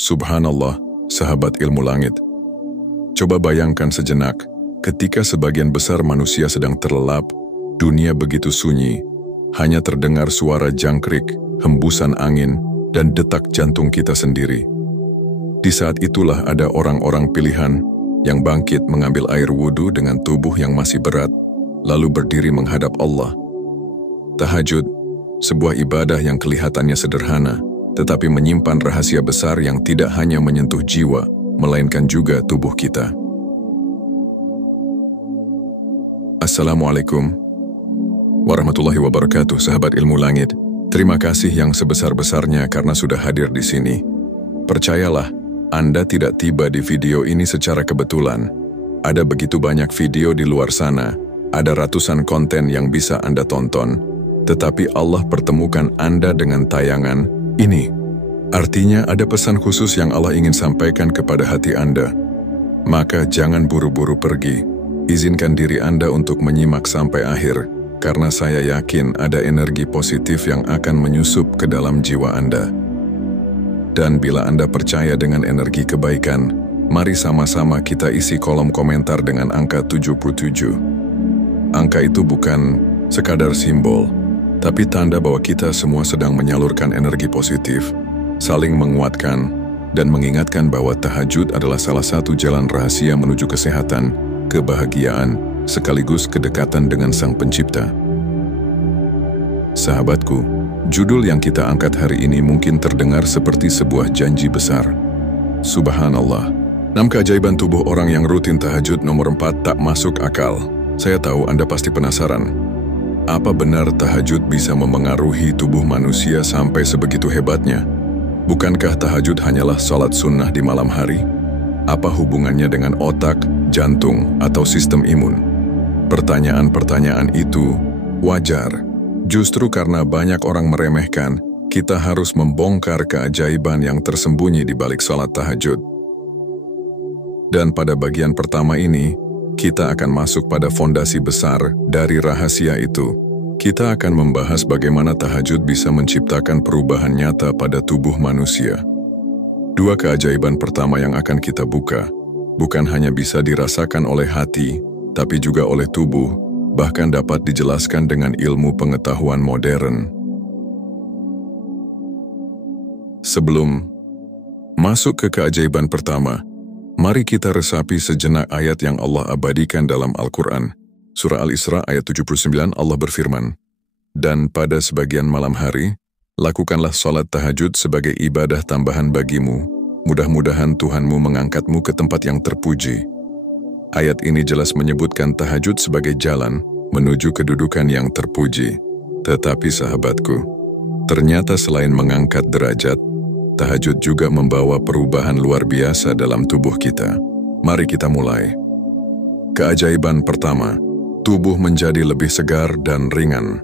Subhanallah, sahabat ilmu langit. Coba bayangkan sejenak, ketika sebagian besar manusia sedang terlelap, dunia begitu sunyi, hanya terdengar suara jangkrik, hembusan angin, dan detak jantung kita sendiri. Di saat itulah ada orang-orang pilihan yang bangkit mengambil air wudhu dengan tubuh yang masih berat, lalu berdiri menghadap Allah. Tahajud, sebuah ibadah yang kelihatannya sederhana, tetapi menyimpan rahasia besar yang tidak hanya menyentuh jiwa, melainkan juga tubuh kita. Assalamualaikum warahmatullahi wabarakatuh, sahabat ilmu langit. Terima kasih yang sebesar-besarnya karena sudah hadir di sini. Percayalah, Anda tidak tiba di video ini secara kebetulan. Ada begitu banyak video di luar sana, ada ratusan konten yang bisa Anda tonton, tetapi Allah pertemukan Anda dengan tayangan ini. Artinya ada pesan khusus yang Allah ingin sampaikan kepada hati Anda. Maka jangan buru-buru pergi. Izinkan diri Anda untuk menyimak sampai akhir, karena saya yakin ada energi positif yang akan menyusup ke dalam jiwa Anda. Dan bila Anda percaya dengan energi kebaikan, mari sama-sama kita isi kolom komentar dengan angka 77. Angka itu bukan sekadar simbol, tapi tanda bahwa kita semua sedang menyalurkan energi positif, saling menguatkan, dan mengingatkan bahwa tahajud adalah salah satu jalan rahasia menuju kesehatan, kebahagiaan, sekaligus kedekatan dengan Sang Pencipta. Sahabatku, judul yang kita angkat hari ini mungkin terdengar seperti sebuah janji besar. Subhanallah, 6 keajaiban tubuh orang yang rutin tahajud. Nomor 4, tak masuk akal. Saya tahu Anda pasti penasaran. Apa benar tahajud bisa memengaruhi tubuh manusia sampai sebegitu hebatnya? Bukankah tahajud hanyalah salat sunnah di malam hari? Apa hubungannya dengan otak, jantung, atau sistem imun? Pertanyaan-pertanyaan itu wajar. Justru karena banyak orang meremehkan, kita harus membongkar keajaiban yang tersembunyi di balik salat tahajud. Dan pada bagian pertama ini, kita akan masuk pada fondasi besar dari rahasia itu. Kita akan membahas bagaimana tahajud bisa menciptakan perubahan nyata pada tubuh manusia. 2 keajaiban pertama yang akan kita buka, bukan hanya bisa dirasakan oleh hati, tapi juga oleh tubuh, bahkan dapat dijelaskan dengan ilmu pengetahuan modern. Sebelum masuk ke keajaiban pertama, mari kita resapi sejenak ayat yang Allah abadikan dalam Al-Quran. Surah Al-Isra ayat 79, Allah berfirman, "Dan pada sebagian malam hari, lakukanlah salat tahajud sebagai ibadah tambahan bagimu. Mudah-mudahan Tuhanmu mengangkatmu ke tempat yang terpuji." Ayat ini jelas menyebutkan tahajud sebagai jalan menuju kedudukan yang terpuji. Tetapi sahabatku, ternyata selain mengangkat derajat, tahajud juga membawa perubahan luar biasa dalam tubuh kita. Mari kita mulai. Keajaiban pertama, tubuh menjadi lebih segar dan ringan.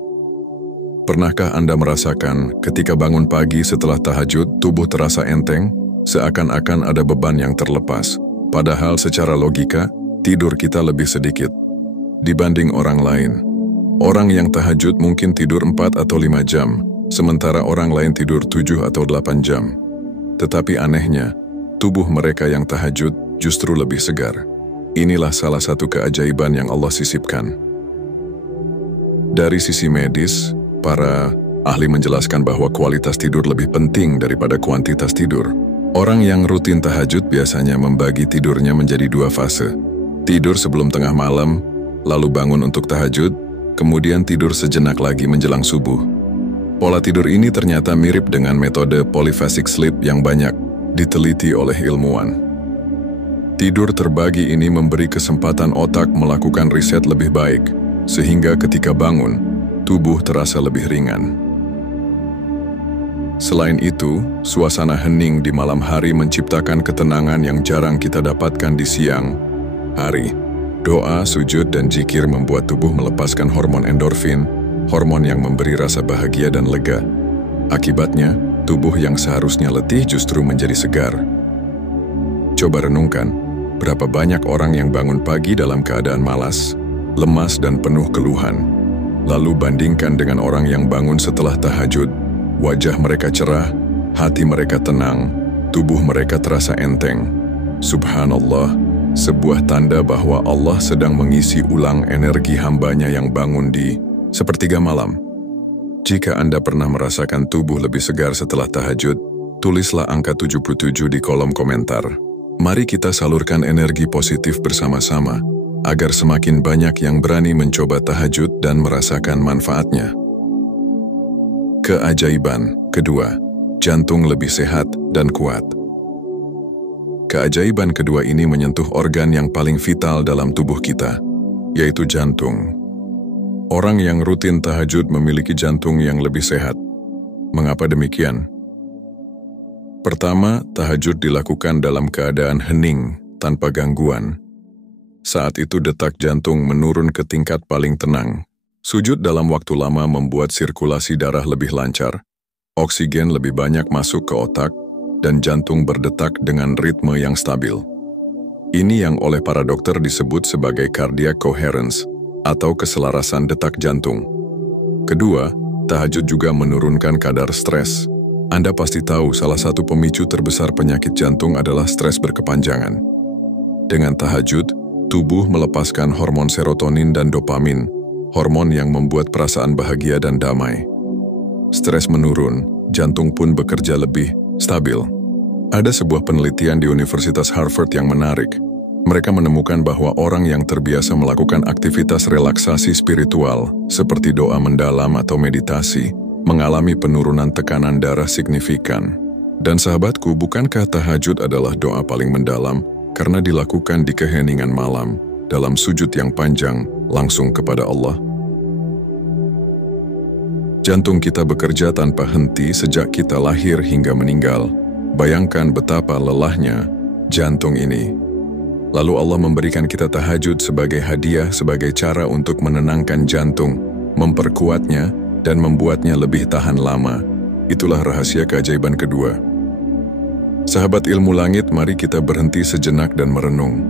Pernahkah Anda merasakan ketika bangun pagi setelah tahajud, tubuh terasa enteng, seakan-akan ada beban yang terlepas? Padahal secara logika, tidur kita lebih sedikit dibanding orang lain. Orang yang tahajud mungkin tidur 4 atau 5 jam, sementara orang lain tidur 7 atau 8 jam. Tetapi anehnya, tubuh mereka yang tahajud justru lebih segar. Inilah salah satu keajaiban yang Allah sisipkan. Dari sisi medis, para ahli menjelaskan bahwa kualitas tidur lebih penting daripada kuantitas tidur. Orang yang rutin tahajud biasanya membagi tidurnya menjadi 2 fase. Tidur sebelum tengah malam, lalu bangun untuk tahajud, kemudian tidur sejenak lagi menjelang subuh. Pola tidur ini ternyata mirip dengan metode polyphasic sleep yang banyak diteliti oleh ilmuwan. Tidur terbagi ini memberi kesempatan otak melakukan riset lebih baik, sehingga ketika bangun, tubuh terasa lebih ringan. Selain itu, suasana hening di malam hari menciptakan ketenangan yang jarang kita dapatkan di siang hari. Doa, sujud, dan zikir membuat tubuh melepaskan hormon endorfin, hormon yang memberi rasa bahagia dan lega. Akibatnya, tubuh yang seharusnya letih justru menjadi segar. Coba renungkan, berapa banyak orang yang bangun pagi dalam keadaan malas, lemas, dan penuh keluhan. Lalu bandingkan dengan orang yang bangun setelah tahajud, wajah mereka cerah, hati mereka tenang, Tubuh mereka terasa enteng. Subhanallah, sebuah tanda bahwa Allah sedang mengisi ulang energi hambanya yang bangun di sepertiga malam. Jika Anda pernah merasakan tubuh lebih segar setelah tahajud, tulislah angka 77 di kolom komentar. Mari kita salurkan energi positif bersama-sama, agar semakin banyak yang berani mencoba tahajud dan merasakan manfaatnya. Keajaiban kedua, jantung lebih sehat dan kuat. Keajaiban kedua ini menyentuh organ yang paling vital dalam tubuh kita, yaitu jantung. Orang yang rutin tahajud memiliki jantung yang lebih sehat. Mengapa demikian? Pertama, tahajud dilakukan dalam keadaan hening, tanpa gangguan. Saat itu detak jantung menurun ke tingkat paling tenang. Sujud dalam waktu lama membuat sirkulasi darah lebih lancar, oksigen lebih banyak masuk ke otak, dan jantung berdetak dengan ritme yang stabil. Ini yang oleh para dokter disebut sebagai cardiac coherence, atau keselarasan detak jantung. Kedua, tahajud juga menurunkan kadar stres. Anda pasti tahu salah satu pemicu terbesar penyakit jantung adalah stres berkepanjangan. Dengan tahajud, tubuh melepaskan hormon serotonin dan dopamin, hormon yang membuat perasaan bahagia dan damai. Stres menurun, jantung pun bekerja lebih stabil. Ada sebuah penelitian di Universitas Harvard yang menarik. Mereka menemukan bahwa orang yang terbiasa melakukan aktivitas relaksasi spiritual, seperti doa mendalam atau meditasi, mengalami penurunan tekanan darah signifikan. Dan sahabatku, bukankah tahajud adalah doa paling mendalam karena dilakukan di keheningan malam, dalam sujud yang panjang, langsung kepada Allah? Jantung kita bekerja tanpa henti sejak kita lahir hingga meninggal. Bayangkan betapa lelahnya jantung ini. Lalu Allah memberikan kita tahajud sebagai hadiah, sebagai cara untuk menenangkan jantung, memperkuatnya, dan membuatnya lebih tahan lama. Itulah rahasia keajaiban kedua. Sahabat ilmu langit, mari kita berhenti sejenak dan merenung.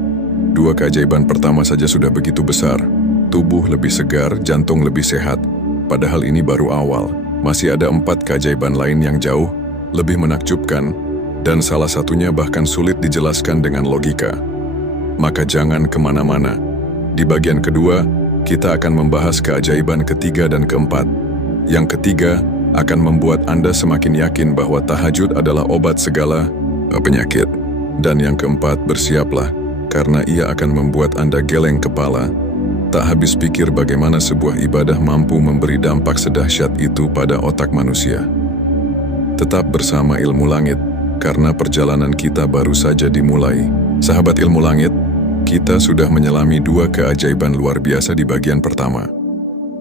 Dua keajaiban pertama saja sudah begitu besar. Tubuh lebih segar, jantung lebih sehat. Padahal ini baru awal. Masih ada 4 keajaiban lain yang jauh lebih menakjubkan, dan salah satunya bahkan sulit dijelaskan dengan logika. Maka jangan kemana-mana. Di bagian kedua, kita akan membahas keajaiban ketiga dan keempat. Yang ketiga akan membuat Anda semakin yakin bahwa tahajud adalah obat segala penyakit. Dan yang keempat, bersiaplah, karena ia akan membuat Anda geleng kepala. Tak habis pikir bagaimana sebuah ibadah mampu memberi dampak sedahsyat itu pada otak manusia. Tetap bersama Ilmu Langit, karena perjalanan kita baru saja dimulai. Sahabat Ilmu Langit, kita sudah menyelami 2 keajaiban luar biasa di bagian pertama.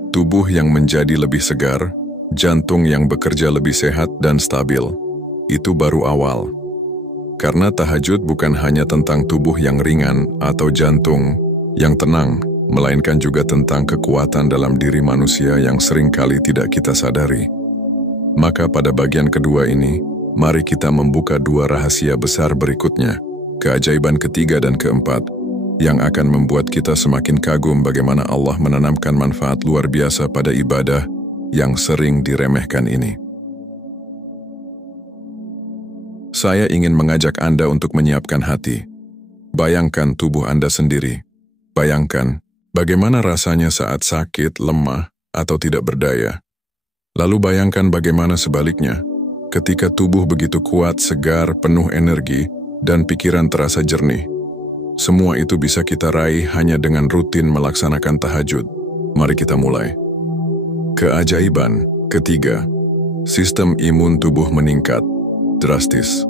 Tubuh yang menjadi lebih segar, jantung yang bekerja lebih sehat dan stabil. Itu baru awal. Karena tahajud bukan hanya tentang tubuh yang ringan atau jantung yang tenang, melainkan juga tentang kekuatan dalam diri manusia yang seringkali tidak kita sadari. Maka pada bagian kedua ini, mari kita membuka 2 rahasia besar berikutnya, keajaiban ketiga dan keempat, yang akan membuat kita semakin kagum bagaimana Allah menanamkan manfaat luar biasa pada ibadah yang sering diremehkan ini. Saya ingin mengajak Anda untuk menyiapkan hati. Bayangkan tubuh Anda sendiri. Bayangkan bagaimana rasanya saat sakit, lemah, atau tidak berdaya. Lalu bayangkan bagaimana sebaliknya, ketika tubuh begitu kuat, segar, penuh energi, dan pikiran terasa jernih. Semua itu bisa kita raih hanya dengan rutin melaksanakan tahajud. Mari kita mulai. Keajaiban ketiga, sistem imun tubuh meningkat drastis.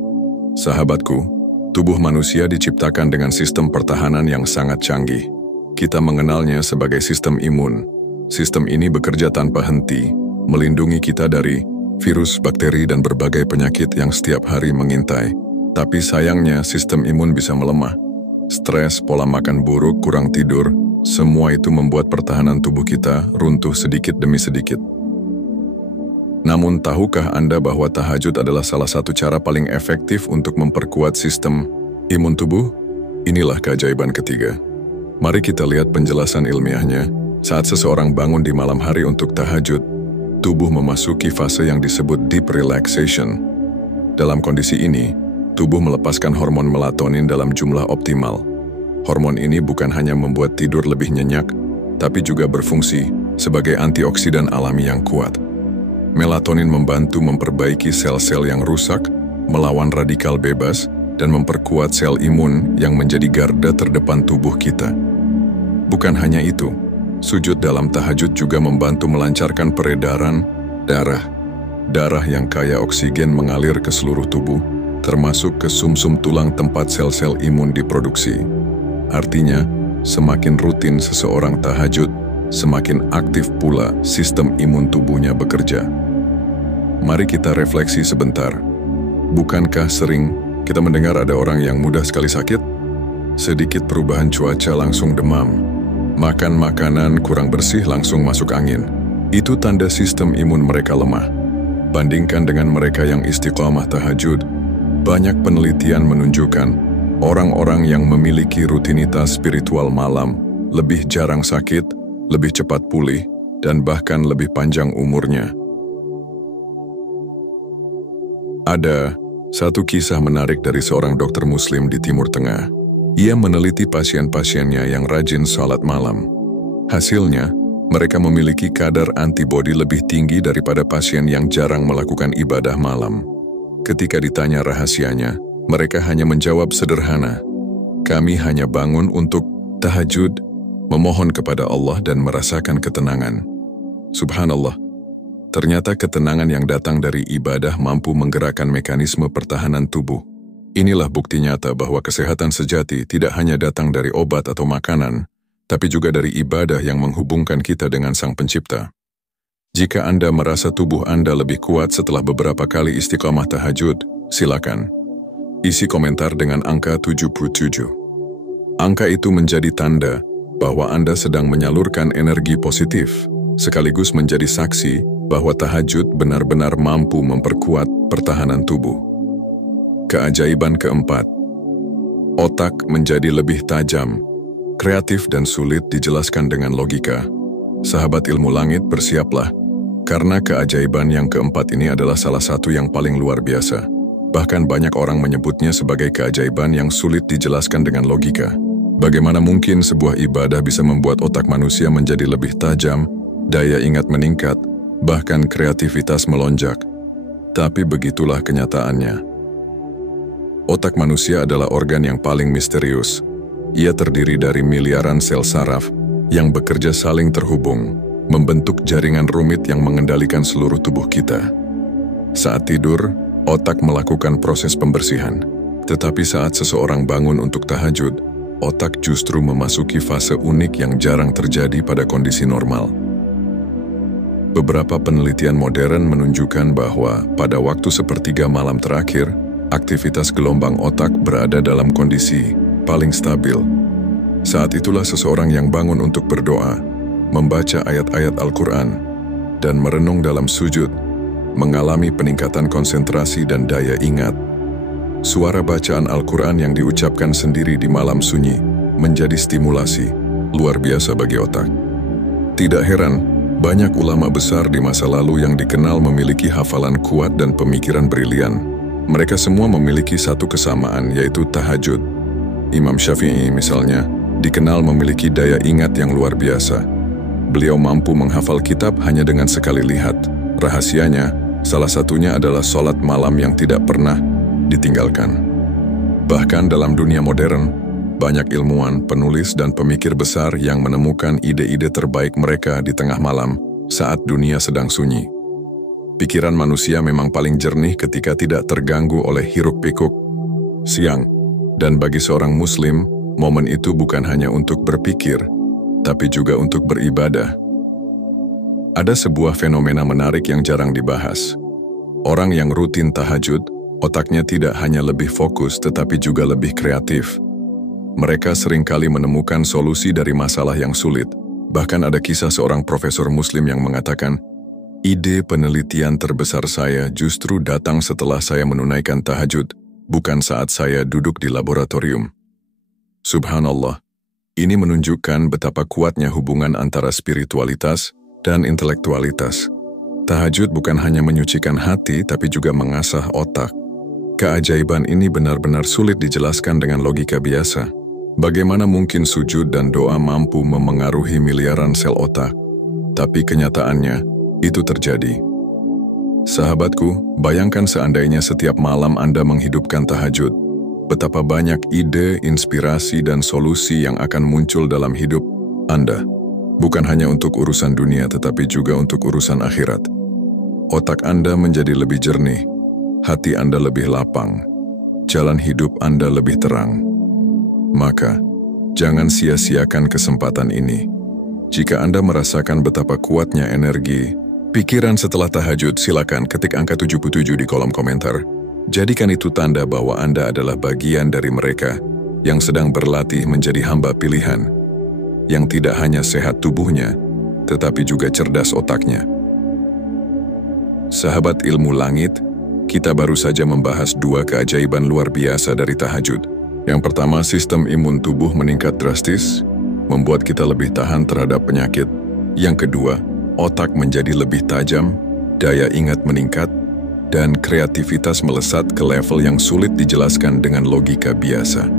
Sahabatku, tubuh manusia diciptakan dengan sistem pertahanan yang sangat canggih. Kita mengenalnya sebagai sistem imun. Sistem ini bekerja tanpa henti, melindungi kita dari virus, bakteri, dan berbagai penyakit yang setiap hari mengintai. Tapi sayangnya sistem imun bisa melemah. Stres, pola makan buruk, kurang tidur, semua itu membuat pertahanan tubuh kita runtuh sedikit demi sedikit. Namun tahukah Anda bahwa tahajud adalah salah satu cara paling efektif untuk memperkuat sistem imun tubuh? Inilah keajaiban ketiga. Mari kita lihat penjelasan ilmiahnya. Saat seseorang bangun di malam hari untuk tahajud, tubuh memasuki fase yang disebut deep relaxation. Dalam kondisi ini, tubuh melepaskan hormon melatonin dalam jumlah optimal. Hormon ini bukan hanya membuat tidur lebih nyenyak, tapi juga berfungsi sebagai antioksidan alami yang kuat. Melatonin membantu memperbaiki sel-sel yang rusak, melawan radikal bebas, dan memperkuat sel imun yang menjadi garda terdepan tubuh kita. Bukan hanya itu, sujud dalam tahajud juga membantu melancarkan peredaran darah. Darah yang kaya oksigen mengalir ke seluruh tubuh, termasuk ke sumsum tulang tempat sel-sel imun diproduksi. Artinya, semakin rutin seseorang tahajud, semakin aktif pula sistem imun tubuhnya bekerja. Mari kita refleksi sebentar. Bukankah sering kita mendengar ada orang yang mudah sekali sakit? Sedikit perubahan cuaca langsung demam. Makan makanan kurang bersih langsung masuk angin. Itu tanda sistem imun mereka lemah. Bandingkan dengan mereka yang istiqamah tahajud, banyak penelitian menunjukkan orang-orang yang memiliki rutinitas spiritual malam lebih jarang sakit, lebih cepat pulih, dan bahkan lebih panjang umurnya. Ada satu kisah menarik dari seorang dokter muslim di Timur Tengah. Ia meneliti pasien-pasiennya yang rajin salat malam. Hasilnya, mereka memiliki kadar antibodi lebih tinggi daripada pasien yang jarang melakukan ibadah malam. Ketika ditanya rahasianya, mereka hanya menjawab sederhana, "Kami hanya bangun untuk tahajud, memohon kepada Allah dan merasakan ketenangan." Subhanallah, ternyata ketenangan yang datang dari ibadah mampu menggerakkan mekanisme pertahanan tubuh. Inilah bukti nyata bahwa kesehatan sejati tidak hanya datang dari obat atau makanan, tapi juga dari ibadah yang menghubungkan kita dengan Sang Pencipta. Jika Anda merasa tubuh Anda lebih kuat setelah beberapa kali istiqamah tahajud, silakan isi komentar dengan angka 77. Angka itu menjadi tanda bahwa Anda sedang menyalurkan energi positif, sekaligus menjadi saksi bahwa tahajud benar-benar mampu memperkuat pertahanan tubuh. Keajaiban keempat, otak menjadi lebih tajam, kreatif dan sulit dijelaskan dengan logika. Sahabat ilmu langit, bersiaplah, karena keajaiban yang keempat ini adalah salah satu yang paling luar biasa. Bahkan banyak orang menyebutnya sebagai keajaiban yang sulit dijelaskan dengan logika. Bagaimana mungkin sebuah ibadah bisa membuat otak manusia menjadi lebih tajam, daya ingat meningkat, bahkan kreativitas melonjak? Tapi begitulah kenyataannya. Otak manusia adalah organ yang paling misterius. Ia terdiri dari miliaran sel saraf yang bekerja saling terhubung, membentuk jaringan rumit yang mengendalikan seluruh tubuh kita. Saat tidur, otak melakukan proses pembersihan. Tetapi saat seseorang bangun untuk tahajud, otak justru memasuki fase unik yang jarang terjadi pada kondisi normal. Beberapa penelitian modern menunjukkan bahwa pada waktu sepertiga malam terakhir, aktivitas gelombang otak berada dalam kondisi paling stabil. Saat itulah seseorang yang bangun untuk berdoa, membaca ayat-ayat Al-Quran, dan merenung dalam sujud, mengalami peningkatan konsentrasi dan daya ingat. Suara bacaan Al-Quran yang diucapkan sendiri di malam sunyi menjadi stimulasi luar biasa bagi otak. Tidak heran, banyak ulama besar di masa lalu yang dikenal memiliki hafalan kuat dan pemikiran brilian. Mereka semua memiliki satu kesamaan, yaitu tahajud. Imam Syafi'i misalnya, dikenal memiliki daya ingat yang luar biasa. Beliau mampu menghafal kitab hanya dengan sekali lihat. Rahasianya, salah satunya adalah sholat malam yang tidak pernah ditinggalkan. Bahkan dalam dunia modern, banyak ilmuwan, penulis, dan pemikir besar yang menemukan ide-ide terbaik mereka di tengah malam saat dunia sedang sunyi. Pikiran manusia memang paling jernih ketika tidak terganggu oleh hiruk-pikuk siang. Dan bagi seorang muslim, momen itu bukan hanya untuk berpikir, tapi juga untuk beribadah. Ada sebuah fenomena menarik yang jarang dibahas. Orang yang rutin tahajud, otaknya tidak hanya lebih fokus tetapi juga lebih kreatif. Mereka seringkali menemukan solusi dari masalah yang sulit. Bahkan ada kisah seorang profesor muslim yang mengatakan, "Ide penelitian terbesar saya justru datang setelah saya menunaikan tahajud, bukan saat saya duduk di laboratorium." Subhanallah, ini menunjukkan betapa kuatnya hubungan antara spiritualitas dan intelektualitas. Tahajud bukan hanya menyucikan hati, tapi juga mengasah otak. Keajaiban ini benar-benar sulit dijelaskan dengan logika biasa. Bagaimana mungkin sujud dan doa mampu memengaruhi miliaran sel otak? Tapi kenyataannya, itu terjadi. Sahabatku, bayangkan seandainya setiap malam Anda menghidupkan tahajud. Betapa banyak ide, inspirasi, dan solusi yang akan muncul dalam hidup Anda. Bukan hanya untuk urusan dunia, tetapi juga untuk urusan akhirat. Otak Anda menjadi lebih jernih, hati Anda lebih lapang, jalan hidup Anda lebih terang. Maka, jangan sia-siakan kesempatan ini. Jika Anda merasakan betapa kuatnya energi, pikiran setelah tahajud, silakan ketik angka 77 di kolom komentar. Jadikan itu tanda bahwa Anda adalah bagian dari mereka yang sedang berlatih menjadi hamba pilihan, yang tidak hanya sehat tubuhnya, tetapi juga cerdas otaknya. Sahabat ilmu langit, kita baru saja membahas 2 keajaiban luar biasa dari tahajud. Yang pertama, sistem imun tubuh meningkat drastis, membuat kita lebih tahan terhadap penyakit. Yang kedua, otak menjadi lebih tajam, daya ingat meningkat, dan kreativitas melesat ke level yang sulit dijelaskan dengan logika biasa.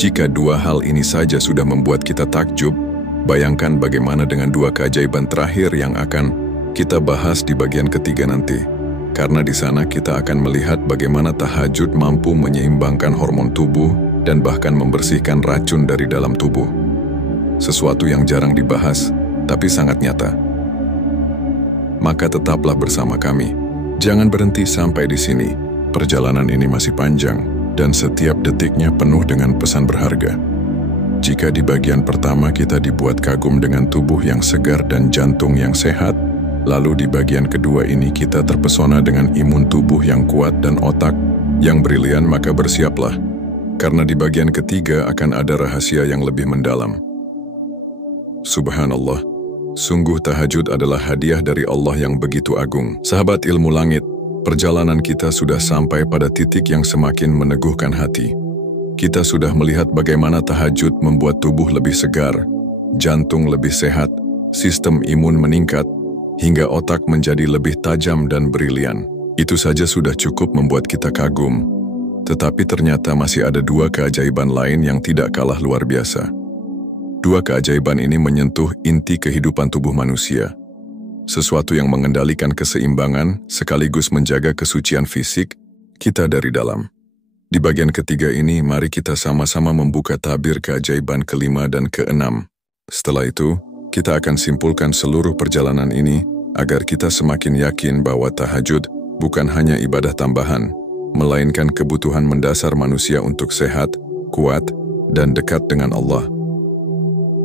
Jika 2 hal ini saja sudah membuat kita takjub, bayangkan bagaimana dengan 2 keajaiban terakhir yang akan kita bahas di bagian ketiga nanti. Karena di sana kita akan melihat bagaimana tahajud mampu menyeimbangkan hormon tubuh dan bahkan membersihkan racun dari dalam tubuh. Sesuatu yang jarang dibahas, tapi sangat nyata. Maka tetaplah bersama kami. Jangan berhenti sampai di sini. Perjalanan ini masih panjang, dan setiap detiknya penuh dengan pesan berharga. Jika di bagian pertama kita dibuat kagum dengan tubuh yang segar dan jantung yang sehat, lalu di bagian kedua ini kita terpesona dengan imun tubuh yang kuat dan otak yang brilian, maka bersiaplah. Karena di bagian ketiga akan ada rahasia yang lebih mendalam. Subhanallah, sungguh tahajud adalah hadiah dari Allah yang begitu agung. Sahabat ilmu langit, perjalanan kita sudah sampai pada titik yang semakin meneguhkan hati. Kita sudah melihat bagaimana tahajud membuat tubuh lebih segar, jantung lebih sehat, sistem imun meningkat, hingga otak menjadi lebih tajam dan brilian. Itu saja sudah cukup membuat kita kagum. Tetapi ternyata masih ada 2 keajaiban lain yang tidak kalah luar biasa. 2 keajaiban ini menyentuh inti kehidupan tubuh manusia. Sesuatu yang mengendalikan keseimbangan sekaligus menjaga kesucian fisik kita dari dalam. Di bagian ketiga ini, mari kita sama-sama membuka tabir keajaiban ke-5 dan ke-6. Setelah itu, kita akan simpulkan seluruh perjalanan ini agar kita semakin yakin bahwa tahajud bukan hanya ibadah tambahan, melainkan kebutuhan mendasar manusia untuk sehat, kuat, dan dekat dengan Allah.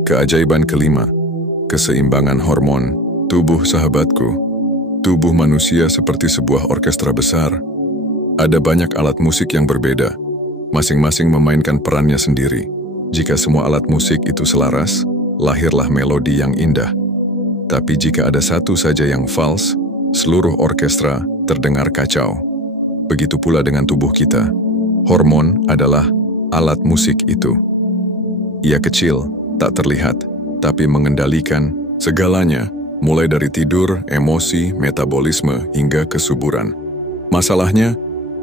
Keajaiban ke-5, keseimbangan hormon tubuh. Sahabatku, tubuh manusia seperti sebuah orkestra besar. Ada banyak alat musik yang berbeda, masing-masing memainkan perannya sendiri. Jika semua alat musik itu selaras, lahirlah melodi yang indah. Tapi jika ada satu saja yang fals, seluruh orkestra terdengar kacau. Begitu pula dengan tubuh kita. Hormon adalah alat musik itu. Ia kecil, tak terlihat, tapi mengendalikan segalanya, mulai dari tidur, emosi, metabolisme, hingga kesuburan. Masalahnya,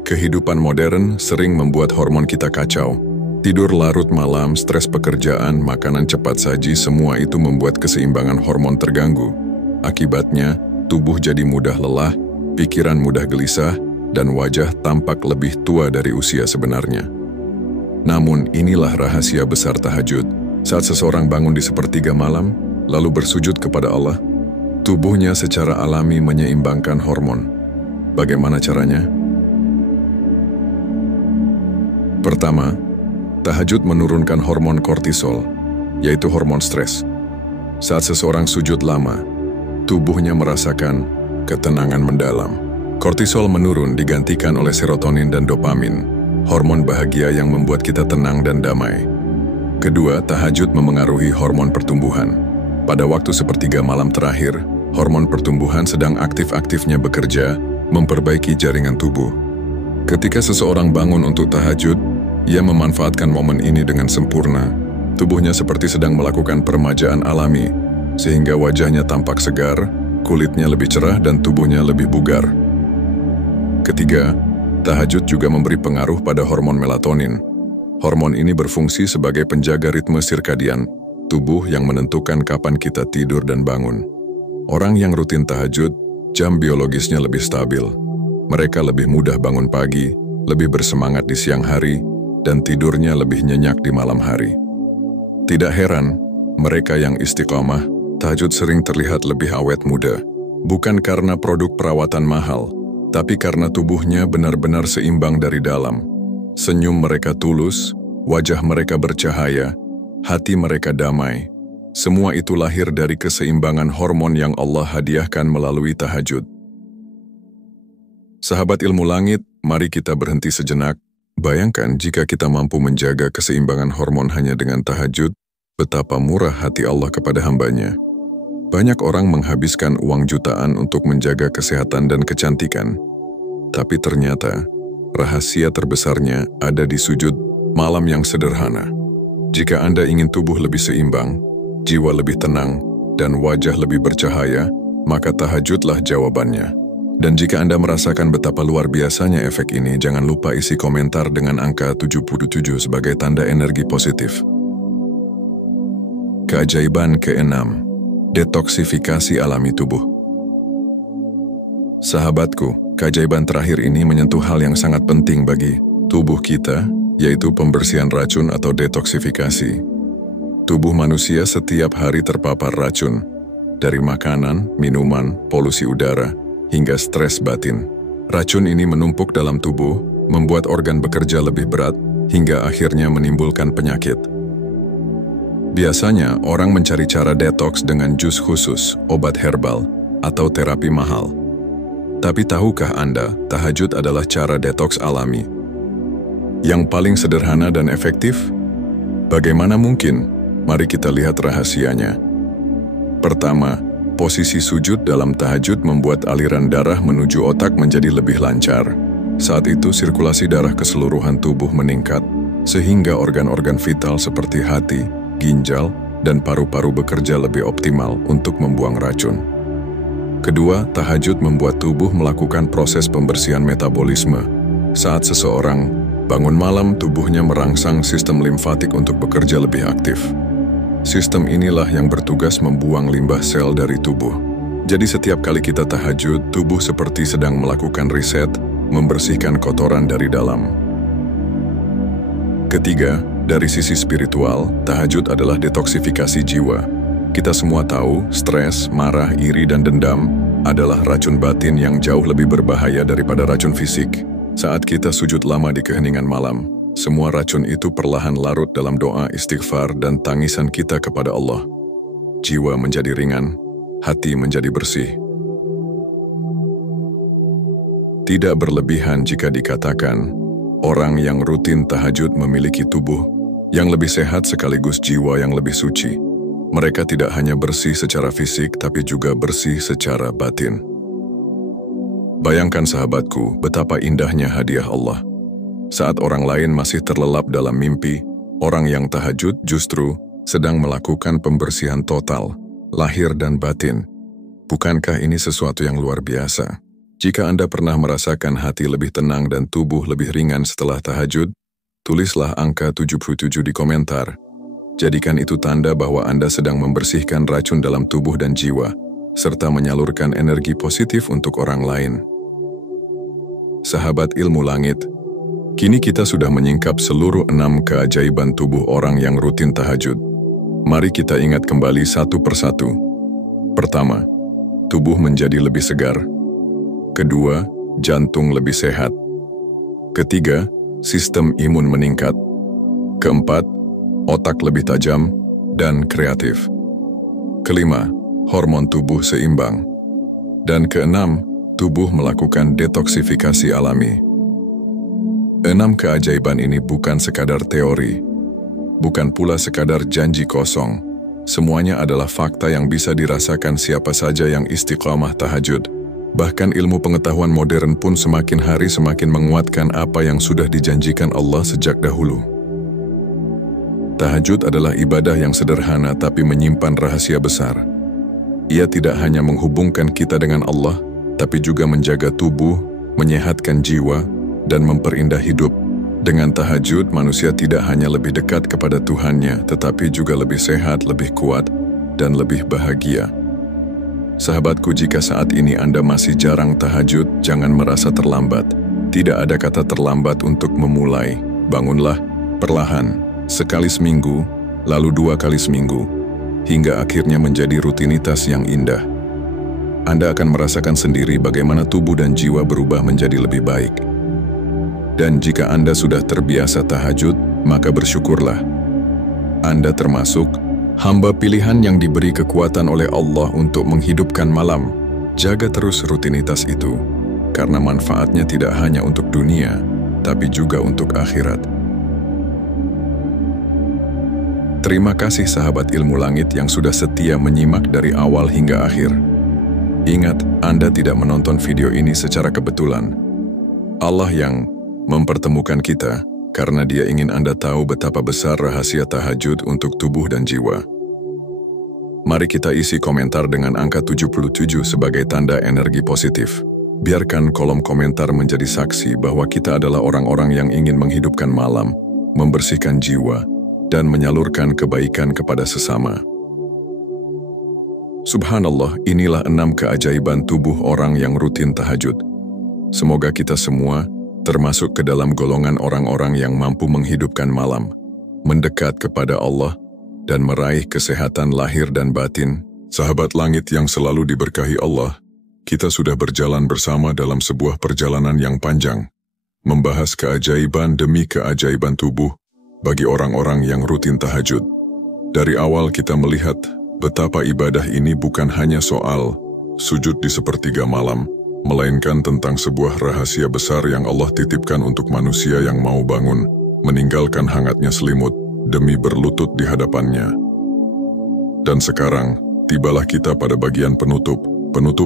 kehidupan modern sering membuat hormon kita kacau. Tidur larut malam, stres pekerjaan, makanan cepat saji, semua itu membuat keseimbangan hormon terganggu. Akibatnya, tubuh jadi mudah lelah, pikiran mudah gelisah, dan wajah tampak lebih tua dari usia sebenarnya. Namun, inilah rahasia besar tahajud. Saat seseorang bangun di sepertiga malam, lalu bersujud kepada Allah, tubuhnya secara alami menyeimbangkan hormon. Bagaimana caranya? Pertama, tahajud menurunkan hormon kortisol, yaitu hormon stres. Saat seseorang sujud lama, tubuhnya merasakan ketenangan mendalam. Kortisol menurun digantikan oleh serotonin dan dopamin, hormon bahagia yang membuat kita tenang dan damai. Kedua, tahajud memengaruhi hormon pertumbuhan. Pada waktu sepertiga malam terakhir, hormon pertumbuhan sedang aktif-aktifnya bekerja, memperbaiki jaringan tubuh. Ketika seseorang bangun untuk tahajud, ia memanfaatkan momen ini dengan sempurna. Tubuhnya seperti sedang melakukan peremajaan alami, sehingga wajahnya tampak segar, kulitnya lebih cerah dan tubuhnya lebih bugar. Ketiga, Tahajud juga memberi pengaruh pada hormon melatonin. Hormon ini berfungsi sebagai penjaga ritme sirkadian, tubuh yang menentukan kapan kita tidur dan bangun. Orang yang rutin tahajud, jam biologisnya lebih stabil. Mereka lebih mudah bangun pagi, lebih bersemangat di siang hari, dan tidurnya lebih nyenyak di malam hari. Tidak heran, mereka yang istiqomah, tahajud sering terlihat lebih awet muda. Bukan karena produk perawatan mahal, tapi karena tubuhnya benar-benar seimbang dari dalam. Senyum mereka tulus, wajah mereka bercahaya, hati mereka damai. Semua itu lahir dari keseimbangan hormon yang Allah hadiahkan melalui tahajud. Sahabat ilmu langit, mari kita berhenti sejenak. Bayangkan jika kita mampu menjaga keseimbangan hormon hanya dengan tahajud, betapa murah hati Allah kepada hambanya. Banyak orang menghabiskan uang jutaan untuk menjaga kesehatan dan kecantikan. Tapi ternyata, rahasia terbesarnya ada di sujud malam yang sederhana. Jika Anda ingin tubuh lebih seimbang, jiwa lebih tenang, dan wajah lebih bercahaya, maka tahajudlah jawabannya. Dan jika Anda merasakan betapa luar biasanya efek ini, jangan lupa isi komentar dengan angka 77 sebagai tanda energi positif. Keajaiban ke-6, detoksifikasi alami tubuh. Sahabatku, keajaiban terakhir ini menyentuh hal yang sangat penting bagi tubuh kita, yaitu pembersihan racun atau detoksifikasi. Tubuh manusia setiap hari terpapar racun, dari makanan, minuman, polusi udara, hingga stres batin. Racun ini menumpuk dalam tubuh, membuat organ bekerja lebih berat, hingga akhirnya menimbulkan penyakit. Biasanya, orang mencari cara detoks dengan jus khusus, obat herbal, atau terapi mahal. Tapi tahukah Anda, tahajud adalah cara detoks alami yang paling sederhana dan efektif? Bagaimana mungkin? Mari kita lihat rahasianya. Pertama, posisi sujud dalam tahajud membuat aliran darah menuju otak menjadi lebih lancar. Saat itu sirkulasi darah keseluruhan tubuh meningkat, sehingga organ-organ vital seperti hati, ginjal, dan paru-paru bekerja lebih optimal untuk membuang racun. Kedua, tahajud membuat tubuh melakukan proses pembersihan metabolisme. Saat seseorang bangun malam, tubuhnya merangsang sistem limfatik untuk bekerja lebih aktif. Sistem inilah yang bertugas membuang limbah sel dari tubuh. Jadi setiap kali kita tahajud, tubuh seperti sedang melakukan riset, membersihkan kotoran dari dalam. Ketiga, dari sisi spiritual, tahajud adalah detoksifikasi jiwa. Kita semua tahu, stres, marah, iri, dan dendam adalah racun batin yang jauh lebih berbahaya daripada racun fisik. Saat kita sujud lama di keheningan malam, semua racun itu perlahan larut dalam doa istighfar dan tangisan kita kepada Allah. Jiwa menjadi ringan, hati menjadi bersih. Tidak berlebihan jika dikatakan, orang yang rutin tahajud memiliki tubuh yang lebih sehat sekaligus jiwa yang lebih suci. Mereka tidak hanya bersih secara fisik, tapi juga bersih secara batin. Bayangkan sahabatku, betapa indahnya hadiah Allah. Saat orang lain masih terlelap dalam mimpi, orang yang tahajud justru sedang melakukan pembersihan total, lahir dan batin. Bukankah ini sesuatu yang luar biasa? Jika Anda pernah merasakan hati lebih tenang dan tubuh lebih ringan setelah tahajud, tulislah angka 77 di komentar. Jadikan itu tanda bahwa Anda sedang membersihkan racun dalam tubuh dan jiwa, serta menyalurkan energi positif untuk orang lain. Sahabat ilmu langit, kini kita sudah menyingkap seluruh 6 keajaiban tubuh orang yang rutin tahajud. Mari kita ingat kembali satu persatu. Pertama, tubuh menjadi lebih segar. Kedua, jantung lebih sehat. Ketiga, sistem imun meningkat. Keempat, otak lebih tajam dan kreatif. Kelima, hormon tubuh seimbang. Dan keenam, tubuh melakukan detoksifikasi alami. 6 keajaiban ini bukan sekadar teori, bukan pula sekadar janji kosong. Semuanya adalah fakta yang bisa dirasakan siapa saja yang istiqamah tahajud. Bahkan ilmu pengetahuan modern pun semakin hari semakin menguatkan apa yang sudah dijanjikan Allah sejak dahulu. Tahajud adalah ibadah yang sederhana tapi menyimpan rahasia besar. Ia tidak hanya menghubungkan kita dengan Allah, tapi juga menjaga tubuh, menyehatkan jiwa, dan memperindah hidup. Dengan tahajud, manusia tidak hanya lebih dekat kepada Tuhannya, tetapi juga lebih sehat, lebih kuat, dan lebih bahagia. Sahabatku, jika saat ini Anda masih jarang tahajud, jangan merasa terlambat. Tidak ada kata terlambat untuk memulai. Bangunlah perlahan, sekali seminggu, lalu 2 kali seminggu, hingga akhirnya menjadi rutinitas yang indah. Anda akan merasakan sendiri bagaimana tubuh dan jiwa berubah menjadi lebih baik. Dan jika Anda sudah terbiasa tahajud, maka bersyukurlah. Anda termasuk hamba pilihan yang diberi kekuatan oleh Allah untuk menghidupkan malam. Jaga terus rutinitas itu, karena manfaatnya tidak hanya untuk dunia, tapi juga untuk akhirat. Terima kasih sahabat ilmu langit yang sudah setia menyimak dari awal hingga akhir. Ingat, Anda tidak menonton video ini secara kebetulan. Allah yang mempertemukan kita, karena Dia ingin Anda tahu betapa besar rahasia tahajud untuk tubuh dan jiwa. Mari kita isi komentar dengan angka 77 sebagai tanda energi positif. Biarkan kolom komentar menjadi saksi bahwa kita adalah orang-orang yang ingin menghidupkan malam, membersihkan jiwa, dan menyalurkan kebaikan kepada sesama. Subhanallah, inilah 6 keajaiban tubuh orang yang rutin tahajud. Semoga kita semua termasuk ke dalam golongan orang-orang yang mampu menghidupkan malam, mendekat kepada Allah, dan meraih kesehatan lahir dan batin. Sahabat langit yang selalu diberkahi Allah, kita sudah berjalan bersama dalam sebuah perjalanan yang panjang, membahas keajaiban demi keajaiban tubuh bagi orang-orang yang rutin tahajud. Dari awal kita melihat betapa ibadah ini bukan hanya soal sujud di sepertiga malam, melainkan tentang sebuah rahasia besar yang Allah titipkan untuk manusia yang mau bangun, meninggalkan hangatnya selimut, demi berlutut di hadapannya. Dan sekarang, tibalah kita pada bagian penutup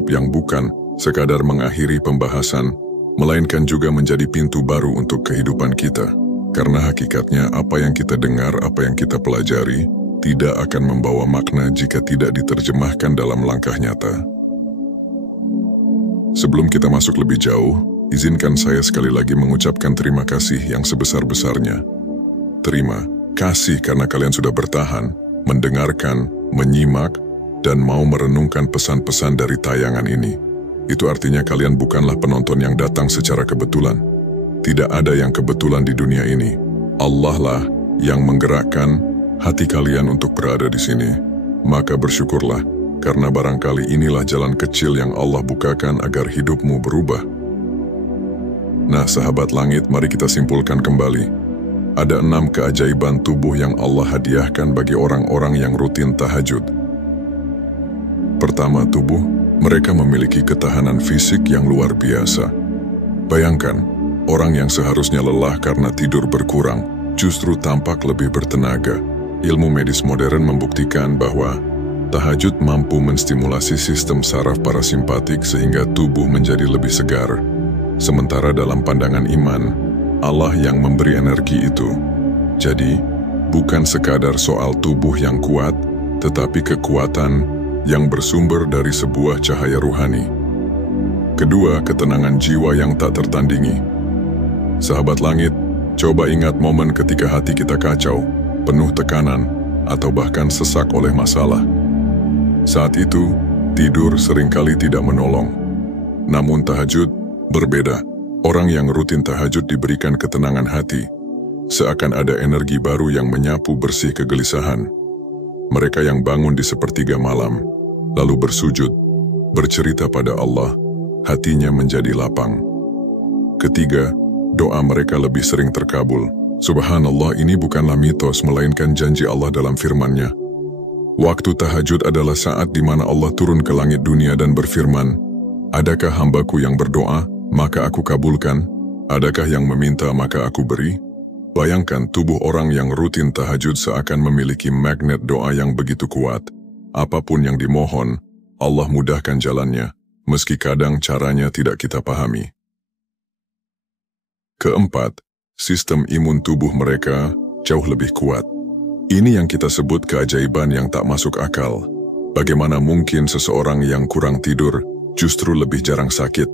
yang bukan sekadar mengakhiri pembahasan, melainkan juga menjadi pintu baru untuk kehidupan kita. Karena hakikatnya apa yang kita dengar, apa yang kita pelajari, tidak akan membawa makna jika tidak diterjemahkan dalam langkah nyata. Sebelum kita masuk lebih jauh, izinkan saya sekali lagi mengucapkan terima kasih yang sebesar-besarnya. Terima kasih karena kalian sudah bertahan, mendengarkan, menyimak, dan mau merenungkan pesan-pesan dari tayangan ini. Itu artinya kalian bukanlah penonton yang datang secara kebetulan. Tidak ada yang kebetulan di dunia ini. Allah lah yang menggerakkan hati kalian untuk berada di sini. Maka bersyukurlah, karena barangkali inilah jalan kecil yang Allah bukakan agar hidupmu berubah. Nah, sahabat langit, mari kita simpulkan kembali. Ada 6 keajaiban tubuh yang Allah hadiahkan bagi orang-orang yang rutin tahajud. Pertama, tubuh mereka memiliki ketahanan fisik yang luar biasa. Bayangkan, orang yang seharusnya lelah karena tidur berkurang, justru tampak lebih bertenaga. Ilmu medis modern membuktikan bahwa tahajud mampu menstimulasi sistem saraf parasimpatik sehingga tubuh menjadi lebih segar. Sementara dalam pandangan iman, Allah yang memberi energi itu. Jadi, bukan sekadar soal tubuh yang kuat, tetapi kekuatan yang bersumber dari sebuah cahaya ruhani. Kedua, ketenangan jiwa yang tak tertandingi. Sahabat langit, coba ingat momen ketika hati kita kacau, penuh tekanan, atau bahkan sesak oleh masalah. Saat itu, tidur seringkali tidak menolong. Namun tahajud berbeda. Orang yang rutin tahajud diberikan ketenangan hati, seakan ada energi baru yang menyapu bersih kegelisahan. Mereka yang bangun di sepertiga malam, lalu bersujud, bercerita pada Allah, hatinya menjadi lapang. Ketiga, doa mereka lebih sering terkabul. Subhanallah, ini bukanlah mitos, melainkan janji Allah dalam firman-Nya. Waktu tahajud adalah saat di mana Allah turun ke langit dunia dan berfirman, "Adakah hambaku yang berdoa, maka aku kabulkan? Adakah yang meminta, maka aku beri?" Bayangkan tubuh orang yang rutin tahajud seakan memiliki magnet doa yang begitu kuat. Apapun yang dimohon, Allah mudahkan jalannya, meski kadang caranya tidak kita pahami. Keempat, sistem imun tubuh mereka jauh lebih kuat. Ini yang kita sebut keajaiban yang tak masuk akal. Bagaimana mungkin seseorang yang kurang tidur justru lebih jarang sakit?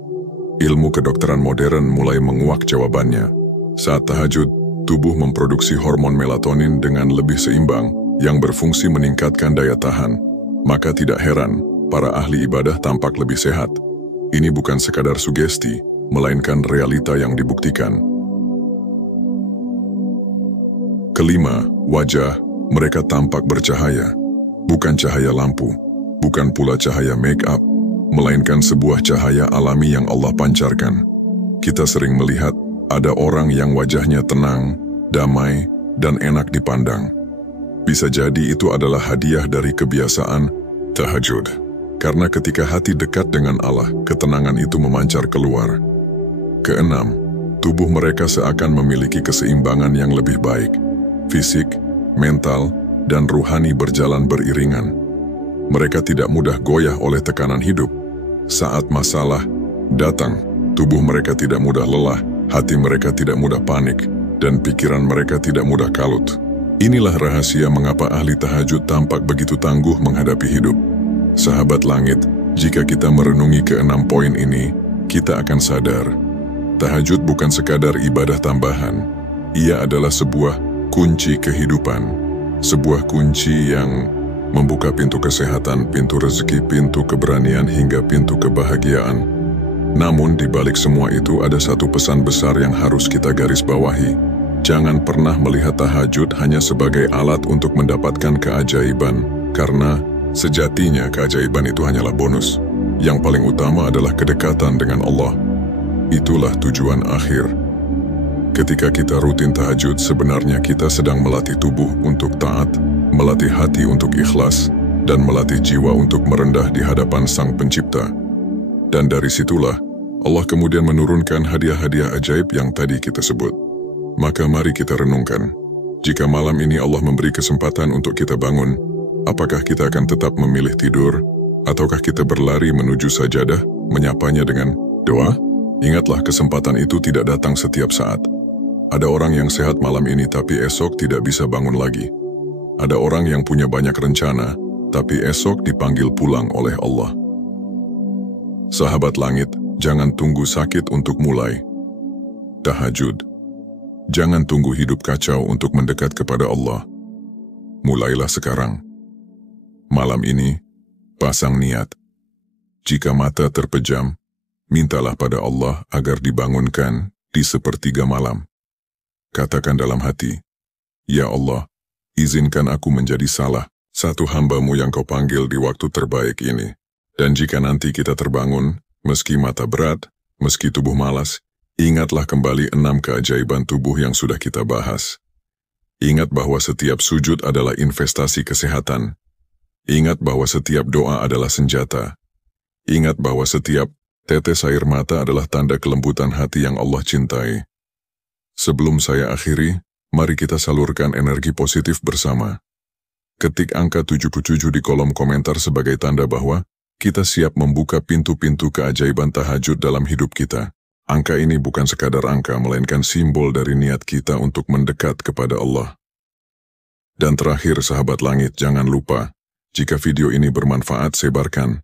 Ilmu kedokteran modern mulai menguak jawabannya. Saat tahajud, tubuh memproduksi hormon melatonin dengan lebih seimbang yang berfungsi meningkatkan daya tahan. Maka tidak heran, para ahli ibadah tampak lebih sehat. Ini bukan sekadar sugesti, melainkan realita yang dibuktikan. Kelima, wajah mereka tampak bercahaya. Bukan cahaya lampu, bukan pula cahaya make up, melainkan sebuah cahaya alami yang Allah pancarkan. Kita sering melihat ada orang yang wajahnya tenang, damai, dan enak dipandang. Bisa jadi itu adalah hadiah dari kebiasaan tahajud. Karena ketika hati dekat dengan Allah, ketenangan itu memancar keluar. Keenam, tubuh mereka seakan memiliki keseimbangan yang lebih baik. Fisik, mental, dan ruhani berjalan beriringan. Mereka tidak mudah goyah oleh tekanan hidup. Saat masalah datang, tubuh mereka tidak mudah lelah, hati mereka tidak mudah panik, dan pikiran mereka tidak mudah kalut. Inilah rahasia mengapa ahli tahajud tampak begitu tangguh menghadapi hidup. Sahabat langit, jika kita merenungi keenam poin ini, kita akan sadar. Tahajud bukan sekadar ibadah tambahan. Ia adalah sebuah kunci kehidupan. Sebuah kunci yang membuka pintu kesehatan, pintu rezeki, pintu keberanian, hingga pintu kebahagiaan. Namun di balik semua itu ada satu pesan besar yang harus kita garis bawahi. Jangan pernah melihat tahajud hanya sebagai alat untuk mendapatkan keajaiban, karena sejatinya keajaiban itu hanyalah bonus. Yang paling utama adalah kedekatan dengan Allah. Itulah tujuan akhir. Ketika kita rutin tahajud, sebenarnya kita sedang melatih tubuh untuk taat, melatih hati untuk ikhlas, dan melatih jiwa untuk merendah di hadapan Sang Pencipta. Dan dari situlah, Allah kemudian menurunkan hadiah-hadiah ajaib yang tadi kita sebut. Maka mari kita renungkan, jika malam ini Allah memberi kesempatan untuk kita bangun, apakah kita akan tetap memilih tidur, ataukah kita berlari menuju sajadah, menyapanya dengan doa? Ingatlah, kesempatan itu tidak datang setiap saat. Ada orang yang sehat malam ini tapi esok tidak bisa bangun lagi. Ada orang yang punya banyak rencana, tapi esok dipanggil pulang oleh Allah. Sahabat langit, jangan tunggu sakit untuk mulai tahajud. Jangan tunggu hidup kacau untuk mendekat kepada Allah. Mulailah sekarang. Malam ini, pasang niat. Jika mata terpejam, mintalah pada Allah agar dibangunkan di sepertiga malam. Katakan dalam hati, "Ya Allah, izinkan aku menjadi salah satu hamba-Mu yang Kau panggil di waktu terbaik ini." Dan jika nanti kita terbangun, meski mata berat, meski tubuh malas, ingatlah kembali 6 keajaiban tubuh yang sudah kita bahas. Ingat bahwa setiap sujud adalah investasi kesehatan. Ingat bahwa setiap doa adalah senjata. Ingat bahwa setiap tetes air mata adalah tanda kelembutan hati yang Allah cintai. Sebelum saya akhiri, mari kita salurkan energi positif bersama. Ketik angka 77 di kolom komentar sebagai tanda bahwa kita siap membuka pintu-pintu keajaiban tahajud dalam hidup kita. Angka ini bukan sekadar angka, melainkan simbol dari niat kita untuk mendekat kepada Allah. Dan terakhir, sahabat langit, jangan lupa, jika video ini bermanfaat, sebarkan.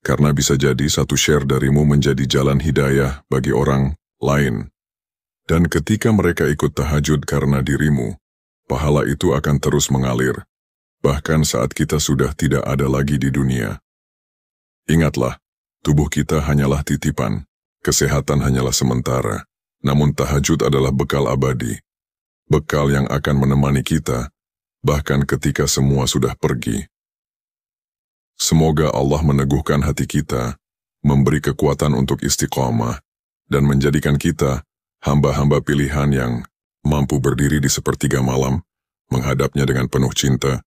Karena bisa jadi satu share darimu menjadi jalan hidayah bagi orang lain. Dan ketika mereka ikut tahajud karena dirimu, pahala itu akan terus mengalir, bahkan saat kita sudah tidak ada lagi di dunia. Ingatlah, tubuh kita hanyalah titipan, kesehatan hanyalah sementara, namun tahajud adalah bekal abadi. Bekal yang akan menemani kita, bahkan ketika semua sudah pergi. Semoga Allah meneguhkan hati kita, memberi kekuatan untuk istiqamah, dan menjadikan kita hamba-hamba pilihan yang mampu berdiri di sepertiga malam, menghadapnya dengan penuh cinta,